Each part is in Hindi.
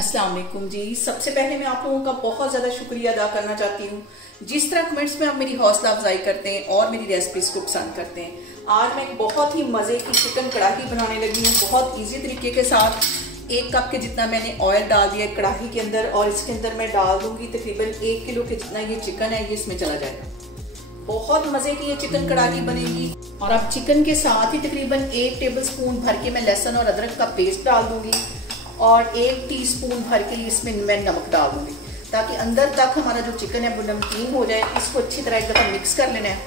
अस्सलाम वालेकुम जी। सबसे पहले मैं आप लोगों का बहुत ज़्यादा शुक्रिया अदा करना चाहती हूँ जिस तरह कमेंट्स में आप मेरी हौसला अफजाई करते हैं और मेरी रेसिपीज को पसंद करते हैं। आज मैं एक बहुत ही मज़े की चिकन कढ़ाई बनाने लगी हूँ बहुत इजी तरीके के साथ। 1 कप के जितना मैंने ऑयल डाल दिया है कढ़ाई के अंदर और इसके अंदर मैं डाल दूंगी तकरीबन 1 किलो के जितना ये चिकन है, ये इसमें चला जाएगा। बहुत मज़े की ये चिकन कढ़ाई बनेगी। और अब चिकन के साथ ही तकरीबन 1 टेबल स्पून भर के मैं लहसुन और अदरक का पेस्ट डाल दूंगी और 1 टीस्पून भर के लिए इसमें मैं नमक डाल दूंगी ताकि अंदर तक हमारा जो चिकन है वो नमकीन हो जाए। इसको अच्छी तरह एक दफ़ा मिक्स कर लेना है।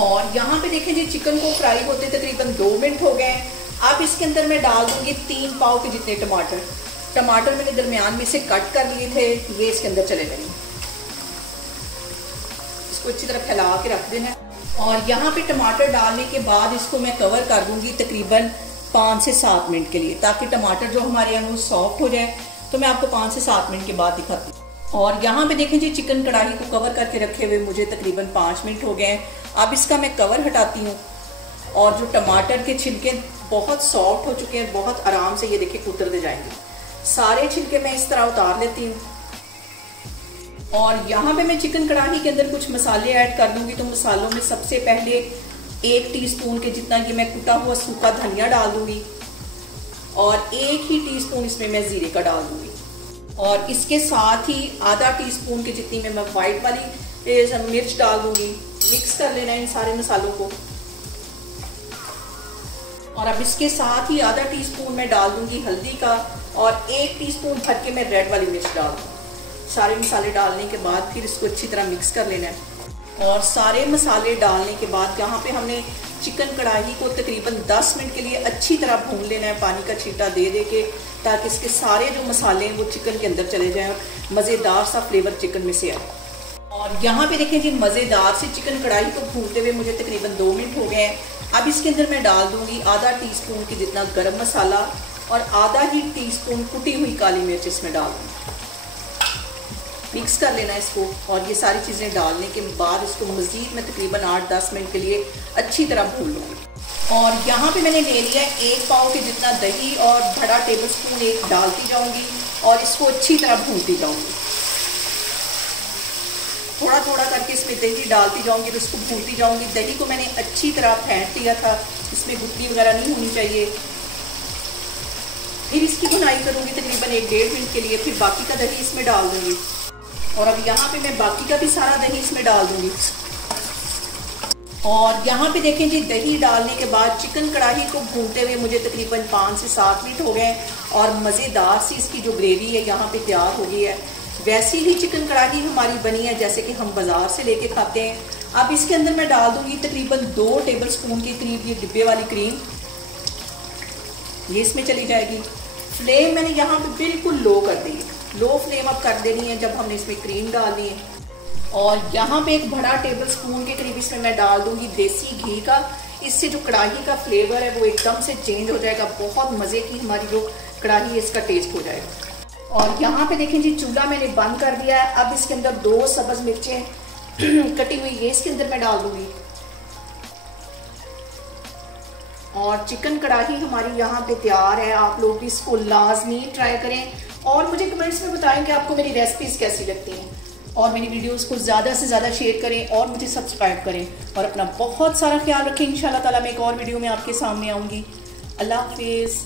और यहाँ पे देखें जी चिकन को फ्राई होते तकरीबन 2 मिनट हो गए। अब इसके अंदर मैं डाल दूंगी 3 पाव के जितने टमाटर मैंने दरमियान में से कट कर लिए थे, ये इसके अंदर चले जाएंगे। इसको अच्छी तरह फैला के रख देना है। और यहाँ पे टमाटर डालने के बाद इसको मैं कवर कर दूंगी तकरीबन 5 से 7 मिनट के लिए ताकि टमाटर जो हमारे हैं वो सॉफ्ट हो जाए। तो मैं आपको 5 से 7 मिनट के बाद दिखाती हूँ। और यहाँ पे देखें जी चिकन कढ़ाई को कवर करके रखे हुए मुझे तकरीबन 5 मिनट हो गए हैं। अब इसका मैं कवर हटाती हूँ और जो टमाटर के छिलके बहुत सॉफ्ट हो चुके हैं, बहुत आराम से ये देखिए उतरते जाएंगे। सारे छिलके मैं इस तरह उतार लेती हूँ। और यहाँ पे मैं चिकन कढ़ाई के अंदर कुछ मसाले ऐड कर दूंगी। तो मसालों में सबसे पहले 1 टीस्पून के जितना ये मैं कुटा हुआ सूखा धनिया डाल दूंगी और 1 ही टीस्पून इसमें मैं जीरे का डाल दूंगी। और इसके साथ ही आधा टीस्पून के जितनी मैं वाइट वाली मिर्च डाल दूंगी। मिक्स कर लेना है इन सारे मसालों को। और अब इसके साथ ही आधा टीस्पून मैं डाल दूंगी हल्दी का और 1 टीस्पून भर के मैं रेड वाली मिर्च डाल दूंगी। सारे मसाले डालने के बाद फिर इसको अच्छी तरह मिक्स कर लेना है। और सारे मसाले डालने के बाद यहाँ पे हमने चिकन कढ़ाई को तकरीबन 10 मिनट के लिए अच्छी तरह भून लेना है पानी का छींटा दे दे के, ताकि इसके सारे जो मसाले हैं वो चिकन के अंदर चले जाएं और मज़ेदार सा फ्लेवर चिकन में से आए। और यहाँ पे देखें जी मज़ेदार से चिकन कढ़ाई को भूनते हुए मुझे तकरीबन 2 मिनट हो गए हैं। अब इसके अंदर मैं डाल दूंगी आधा टीस्पून की जितना गरम मसाला और आधा ही टीस्पून कुटी हुई काली मिर्च इसमें डाल दूँगी। मिक्स कर लेना इसको। और ये सारी चीज़ें डालने के बाद इसको मज़ीद मैं तकरीबन 8-10 मिनट के लिए अच्छी तरह भून लूँगी। और यहाँ पे मैंने ले लिया 1 पाव के जितना दही और बड़ा टेबल स्पून 1 डालती जाऊँगी और इसको अच्छी तरह भूनती जाऊँगी। थोड़ा थोड़ा करके इसमें दही डालती जाऊँगी तो इसको भूनती जाऊँगी। दही को मैंने अच्छी तरह फेंट दिया था, इसमें गुठली वगैरह नहीं होनी चाहिए। फिर इसकी भुनाई करूँगी तकरीबन 1-1.5 मिनट के लिए। फिर बाकी का दही इसमें डाल दूँगी और अब यहाँ पे मैं बाकी का भी सारा दही इसमें डाल दूंगी। और यहाँ पे देखें जी दही डालने के बाद चिकन कढ़ाई को भूनते हुए मुझे तकरीबन 5 से 7 मिनट हो गए और मज़ेदार सी इसकी जो ग्रेवी है यहाँ पे तैयार हो गई है। वैसी ही चिकन कढ़ाई हमारी बनी है जैसे कि हम बाज़ार से लेके खाते हैं। अब इसके अंदर मैं डाल दूंगी तकरीबन 2 टेबल स्पून के करीब ये डिब्बे वाली क्रीम, ये इसमें चली जाएगी। फ्लेम मैंने यहाँ पे बिल्कुल लो कर दी है, लो फ्लेम अब कर देनी है जब हमने इसमें क्रीम डालनी है। और यहाँ पे 1 बड़ा टेबल स्पून के करीब इसमें मैं डाल दूंगी देसी घी का। इससे जो कढ़ाई का फ्लेवर है वो एकदम से चेंज हो जाएगा। बहुत मज़े की हमारी जो कढ़ाई है इसका टेस्ट हो जाएगा। और यहाँ पे देखें जी चूल्हा मैंने बंद कर दिया है। अब इसके अंदर 2 सब्ज़ मिर्चें कटी हुई ये इसके अंदर मैं डाल दूंगी। और चिकन कढ़ाई हमारी यहाँ पे तैयार है। आप लोग इसको लाजमी ट्राई करें और मुझे कमेंट्स में बताएं कि आपको मेरी रेसिपीज़ कैसी लगती हैं। और मेरी वीडियोस को ज़्यादा से ज़्यादा शेयर करें और मुझे सब्सक्राइब करें और अपना बहुत सारा ख्याल रखें। इंशाल्लाह ताला मैं एक और वीडियो में आपके सामने आऊँगी। अल्लाह हाफिज़।